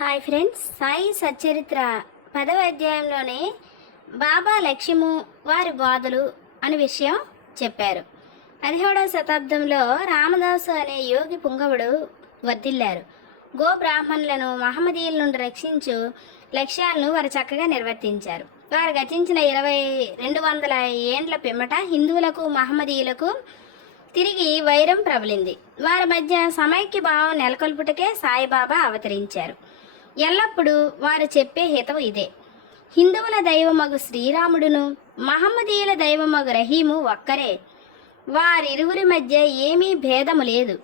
Hi friends Sai Satcharitra పదవ అధ్యాయంలోనే బాబా లక్ష్యము వారి బాధలు అనే విషయం చెప్పారు. పదిహేడవ శతాబ్దంలో రామదాసు అనే యోగి పుంగవుడు వర్ధిల్లారు. గో బ్రాహ్మణులను మహమ్మదీయుల నుండి రక్షించు లక్ష్యాలను వారు చక్కగా నిర్వర్తించారు. వారు గతించిన ఇరవై రెండు వందల ఏండ్ల పిమ్మట హిందువులకు మహమ్మదీయులకు తిరిగి వైరం ప్రబలింది. వారి మధ్య సమైక్య భావం నెలకొల్పుటకే సాయిబాబా అవతరించారు. ఎల్లప్పుడూ వారు చెప్పే హితవు ఇదే. హిందువుల దైవమగు శ్రీరాముడును మహమ్మదీయుల దైవమగు రహీము ఒక్కరే. వారిరువురి మధ్య ఏమీ భేదము లేదు.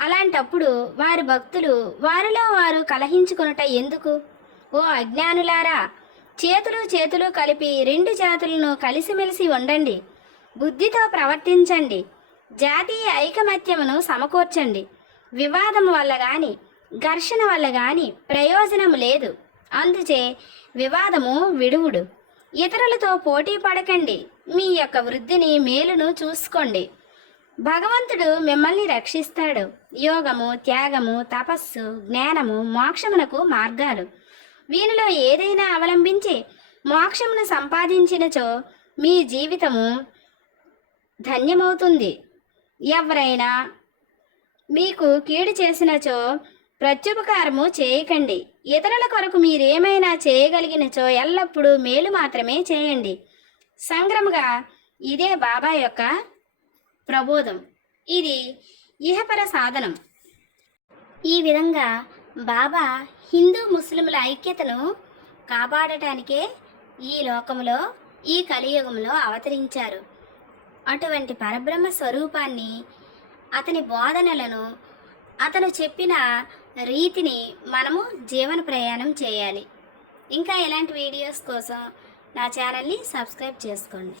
అలాంటప్పుడు వారి భక్తులు వారిలో వారు కలహించుకొనుట ఎందుకు? ఓ అజ్ఞానులారా చేతులు చేతులు కలిపి రెండు జాతులను కలిసిమెలిసి ఉండండి బుద్ధితో ప్రవర్తించండి. జాతీయ ఐకమత్యమును సమకూర్చండి. వివాదం వల్ల కానీ ఘర్షణ వల్ల గాని ప్రయోజనం లేదు. అందుచే వివాదము విడువుడు. ఇతరులతో పోటీ పడకండి. మీ యొక్క వృద్ధిని మేలును చూసుకోండి. భగవంతుడు మిమ్మల్ని రక్షిస్తాడు. యోగము త్యాగము తపస్సు జ్ఞానము మోక్షమునకు మార్గాలు. వీనిలో ఏదైనా అవలంబించి మోక్షమును సంపాదించినచో మీ జీవితము ధన్యమవుతుంది. ఎవరైనా మీకు కీడు చేసినచో ప్రత్యుపకారము చేయకండి. ఇతరుల కొరకు మీరేమైనా చేయగలిగినచో ఎల్లప్పుడూ మేలు మాత్రమే చేయండి. సంగ్రముగా ఇదే బాబా యొక్క ప్రబోధం. ఇది ఇహపర సాధనం. ఈ విధంగా బాబా హిందూ ముస్లింల ఐక్యతను కాపాడటానికే ఈ లోకములో ఈ కలియుగంలో అవతరించారు. అటువంటి పరబ్రహ్మ స్వరూపాన్ని అతని బోధనలను అతను చెప్పిన రీతిని మనము జీవన ప్రయాణం చేయాలి. ఇంకా ఇలాంటి వీడియోస్ కోసం నా ఛానల్ని సబ్స్క్రైబ్ చేసుకోండి.